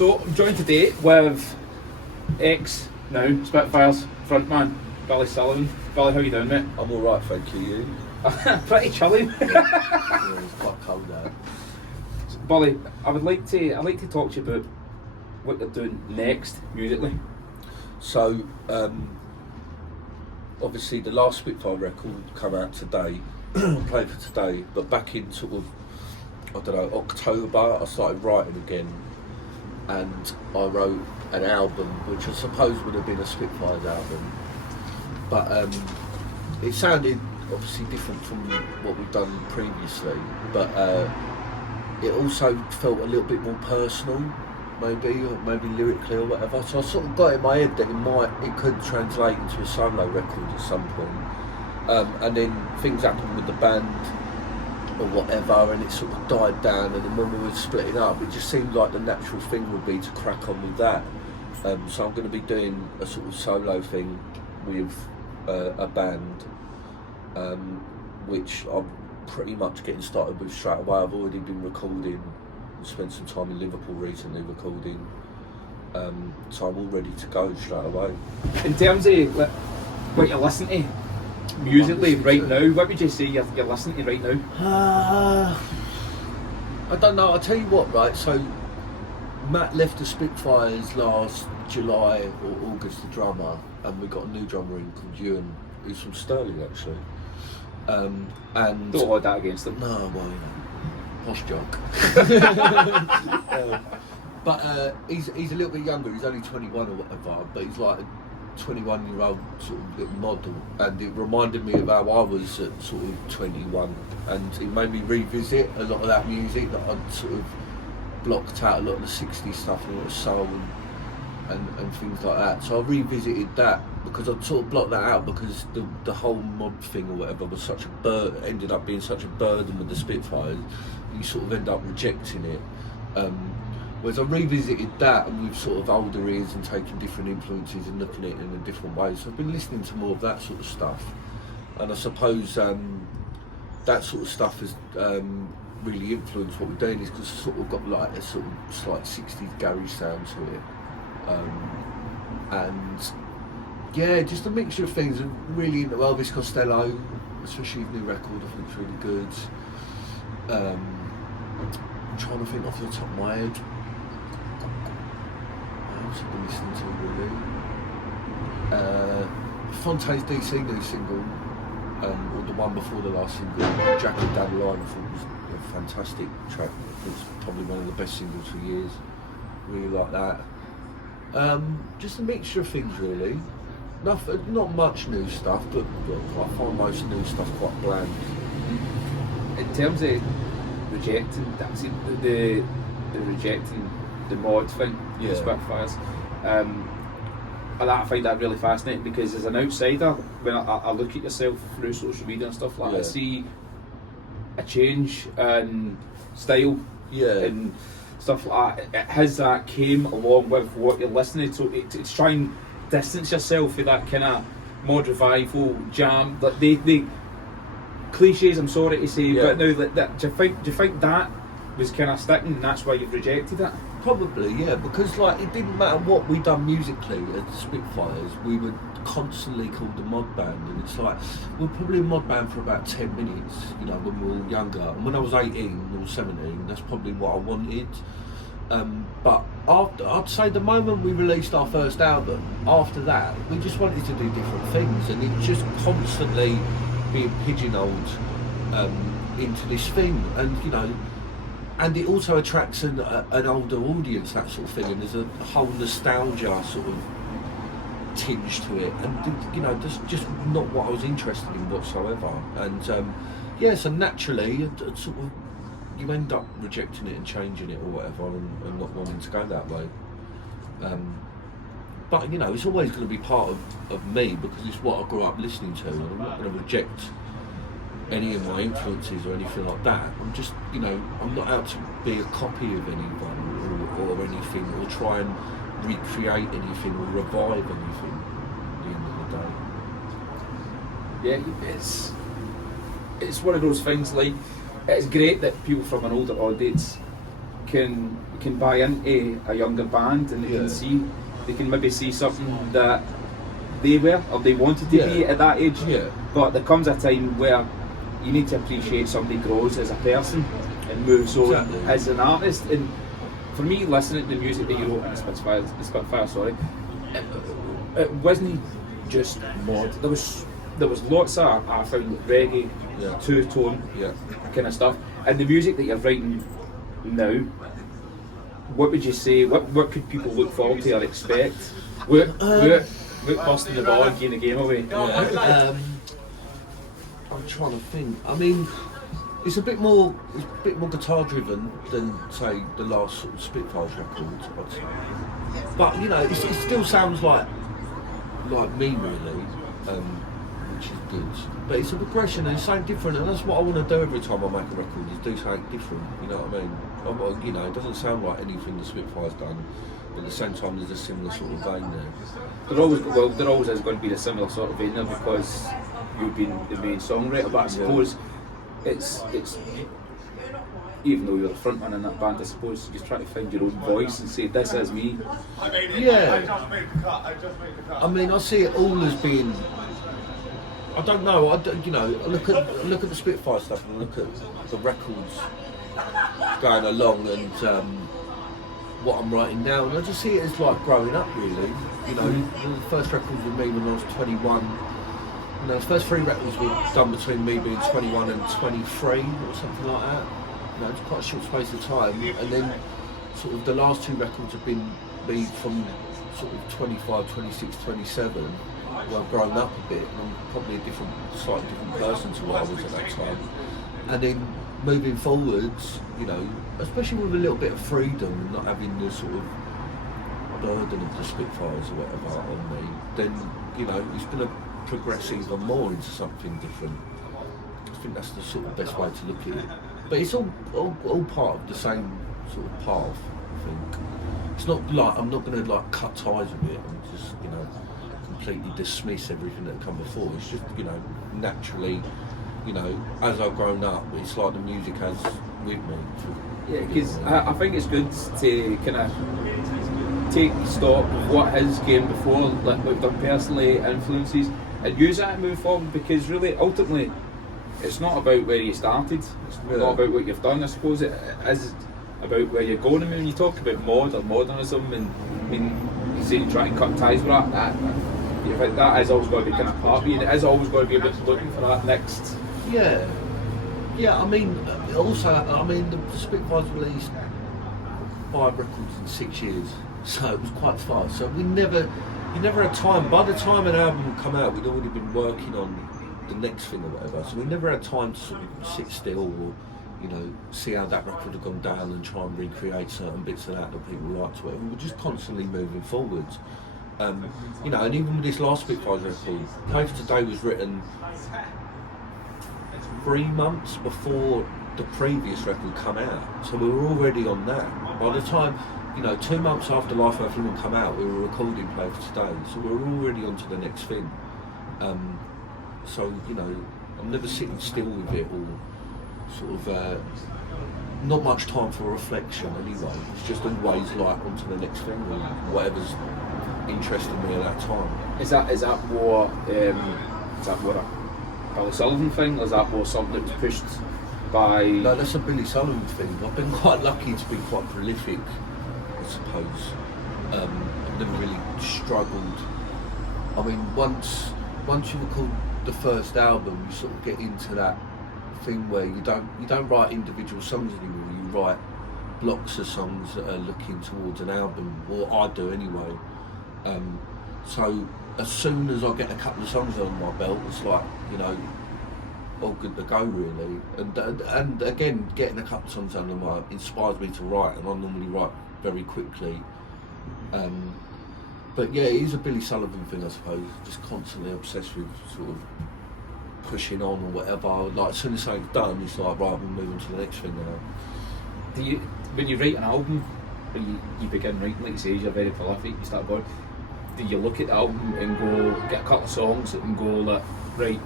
So I'm joined today with now Spitfires frontman Billy Sullivan. Billy, how you doing, mate? I'm alright, thank you. You? Pretty chilly. Yeah, it's quite cold out. Billy, I'd like to talk to you about what you're doing next musically. So, obviously the last Spitfire record come out today, played for today, but back in sort of, I don't know, October, I started writing again, and I wrote an album, which I suppose would have been a Spitfires album, but it sounded obviously different from what we've done previously, but it also felt a little bit more personal, maybe lyrically or whatever. So I sort of got in my head that it could translate into a solo record at some point. And then things happened with the band or whatever, and it sort of died down. And then when we were splitting up, it just seemed like the natural thing would be to crack on with that. So I'm going to be doing a sort of solo thing with a band, which I'm pretty much getting started with straight away. I've already been recording. Spent some time in Liverpool recently recording, so I'm all ready to go straight away. In terms of what you're listening to musically right now, what would you say you're listening to right now? I don't know, I'll tell you what, right, so Matt left the Spitfires last July or August, the drummer, and we got a new drummer in called Ewan, who's from Stirling actually. And don't hold that against him. No, well, you know, posh joke. But he's a little bit younger, he's only 21 or whatever, but he's like a 21-year-old sort of little model, and it reminded me of how I was at sort of 21, and it made me revisit a lot of that music that I'd sort of blocked out, a lot of the 60s stuff, a lot of soul and things like that. So I revisited that because I'd sort of blocked that out because the whole mod thing or whatever was such a ended up being such a burden with the Spitfires. You sort of end up rejecting it. Whereas I revisited that and with sort of older ears and taking different influences and looking at it in a different way. So I've been listening to more of that sort of stuff. And I suppose that sort of stuff has really influenced what we're doing, is because it's sort of got like a sort of slight 60s garage sound to it. And yeah, just a mixture of things. I'm really into Elvis Costello, especially his new record. I think it's really good. I'm trying to think off the top of my head. What else have I been listening to really? Fontaines DC new single, or the one before the last single, Jacket Down the Line, I thought was a fantastic track. It's probably one of the best singles for years. Really like that. Just a mixture of things really. Not much new stuff, but I find most new stuff quite bland. In terms of rejecting, that's the rejecting the mod thing, the Spitfires. I find that really fascinating because as an outsider, when I look at yourself through social media and stuff like that, I see a change in style and stuff like that. Has that came along with what you're listening to? It's try and distance yourself from that kind of mod revival jam, like the cliches, I'm sorry to say, but now that do you think that was kind of sticking and that's why you've rejected it? Probably, yeah, because like it didn't matter what we done musically as Spitfires, we were constantly called a mod band, and it's like we're probably a mod band for about 10 minutes, you know, when we were all younger. And when I was 18 or 17, that's probably what I wanted. But after, I'd say the moment we released our first album, after that, we just wanted to do different things, and it just constantly being pigeonholed into this thing, and you know. And it also attracts an older audience, that sort of thing, and there's a whole nostalgia sort of tinge to it, and you know, that's just not what I was interested in whatsoever. And so naturally, sort of, you end up rejecting it and changing it or whatever, and not wanting to go that way. But you know, it's always going to be part of me because it's what I grew up listening to, and I'm not going to reject any of my influences or anything like that. I'm just, you know, I'm not out to be a copy of anyone or anything, or try and recreate anything or revive anything at the end of the day. Yeah, it's one of those things, like, it's great that people from an older audience can buy into a younger band, and they can maybe see something that they were or they wanted to be at that age. But there comes a time where you need to appreciate somebody grows as a person and moves on as an artist. And for me, listening to the music that you wrote in the Spitfire, it wasn't just mod. There was lots of, I found, reggae, two-tone kind of stuff. And the music that you're writing now, what would you say? What could people look forward to or expect? What busting the ball and getting the game away? I'm trying to think. I mean, it's a bit more guitar driven than, say, the last sort of Spitfires record, I'd say. But you know, it still sounds like me really, which is good. But it's a progression and it's something different, and that's what I want to do every time I make a record, is do something different. You know what I mean? You know, it doesn't sound like anything the Spitfire's done, but at the same time there's a similar sort of vein there. There always is going to be a similar sort of vein there, because you've been the main songwriter. But I suppose it's even though you're the frontman in that band, I suppose you just try to find your own voice and say, this is me. Yeah. I mean, I see it all as being, I don't know, I look at the Spitfire stuff and look at the records going along and what I'm writing now, and I just see it as like growing up really. You know, the first record with me when I was 21, you know, the first 3 records were done between me being 21 and 23 or something like that. You know, it's quite a short space of time, and then sort of the last 2 records have been me from sort of 25, 26, 27, where I've grown up a bit, and I'm probably a slightly different person to what I was at that time. And then moving forwards, you know, especially with a little bit of freedom and not having the sort of burden of the Spitfires or whatever on me, then, you know, it's going to progress even more into something different. I think that's the sort of best way to look at it. But it's all part of the same sort of path, I think. It's not like I'm not going to like cut ties with it and just, you know, completely dismiss everything that come before. It's just, you know, naturally, you know, as I've grown up, it's like the music has with me. Yeah, because I think it's good to kind of take stock of what has came before, like what we've done personally, influences, and use that and move forward, because really, ultimately, it's not about where you started, it's not about what you've done. I suppose it is about where you're going. I mean, when you talk about mod or modernism, and I mean, you say you try and cut ties with that is always going to be kind of part of you, and it is always going to be about looking for that next. Yeah, I mean, also, the Spitfires released 5 records in 6 years, so it was quite fast. So you never had time. By the time an album would come out, we'd already been working on the next thing or whatever. So we never had time to sort of sit still or, you know, see how that record had gone down and try and recreate certain bits of that people liked. We were just constantly moving forwards. You know, and even with this last Spitfires record, Play for Today was written 3 months before the previous record come out, so we were already on that. By the time, you know, 2 months after Life Earth Limit come out, we were recording Play for Today, so we were already on to the next thing. So, you know, I'm never sitting still with it, or sort of not much time for reflection anyway. It's just always like on to the next thing, or whatever's interesting me at that time. Is that more a Billy Sullivan thing, or is that more something that was pushed by? No, that's a Billy Sullivan thing. I've been quite lucky to be quite prolific, I suppose. I've never really struggled. I mean, once you record the first album, you sort of get into that thing where you don't write individual songs anymore. You write blocks of songs that are looking towards an album, or I do anyway. So as soon as I get a couple of songs on my belt, it's like, you know, all good to go really. And again, getting a couple of songs under my inspires me to write, and I normally write very quickly. But yeah, it is a Billy Sullivan thing, I suppose. Just constantly obsessed with sort of pushing on or whatever. Like as soon as something's done, it's like, right, we'll move on to the next thing now. When you write an album, when you begin writing, like you say, you're very prolific, you start going, do you look at the album and go, get a couple of songs and go like, right,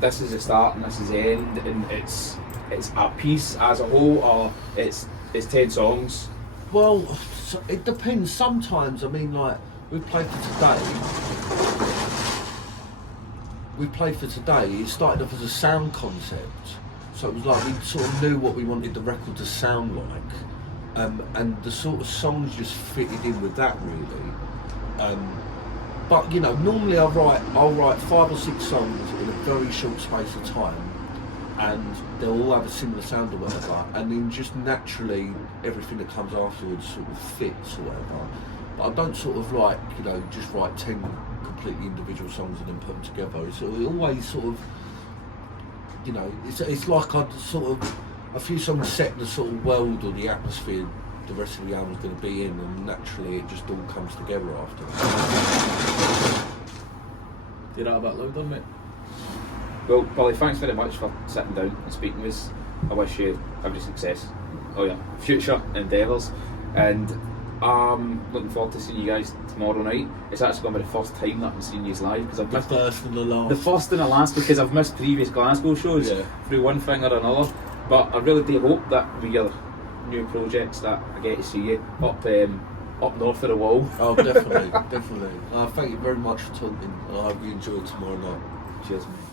this is the start and this is the end, and it's a piece as a whole, or it's it's 10 songs. Well, it depends. Sometimes, I mean, like, we played for today, it started off as a sound concept. So it was like we sort of knew what we wanted the record to sound like. And the sort of songs just fitted in with that, really. But, you know, normally I'll write 5 or 6 songs in a very short space of time, and they'll all have a similar sound or whatever, and then just naturally everything that comes afterwards sort of fits or whatever. But I don't sort of like, you know, just write 10 completely individual songs and then put them together. It's always sort of, you know, it's like I'd sort of, a few songs set the sort of world or the atmosphere the rest of the album's going to be in, and naturally it just all comes together after. Do that about load on, mate? Well, Billy, thanks very much for sitting down and speaking with us. I wish you every success. Oh yeah, future endeavours, and I'm looking forward to seeing you guys tomorrow night. It's actually going to be the first time that I'm seeing you live, because I've The first and the last. The first and the last, because I've missed previous Glasgow shows through one thing or another. But I really do hope that with your new projects that I get to see you up north of the wall. Oh, definitely, definitely. Thank you very much for talking. I hope you enjoy tomorrow night. Cheers, mate.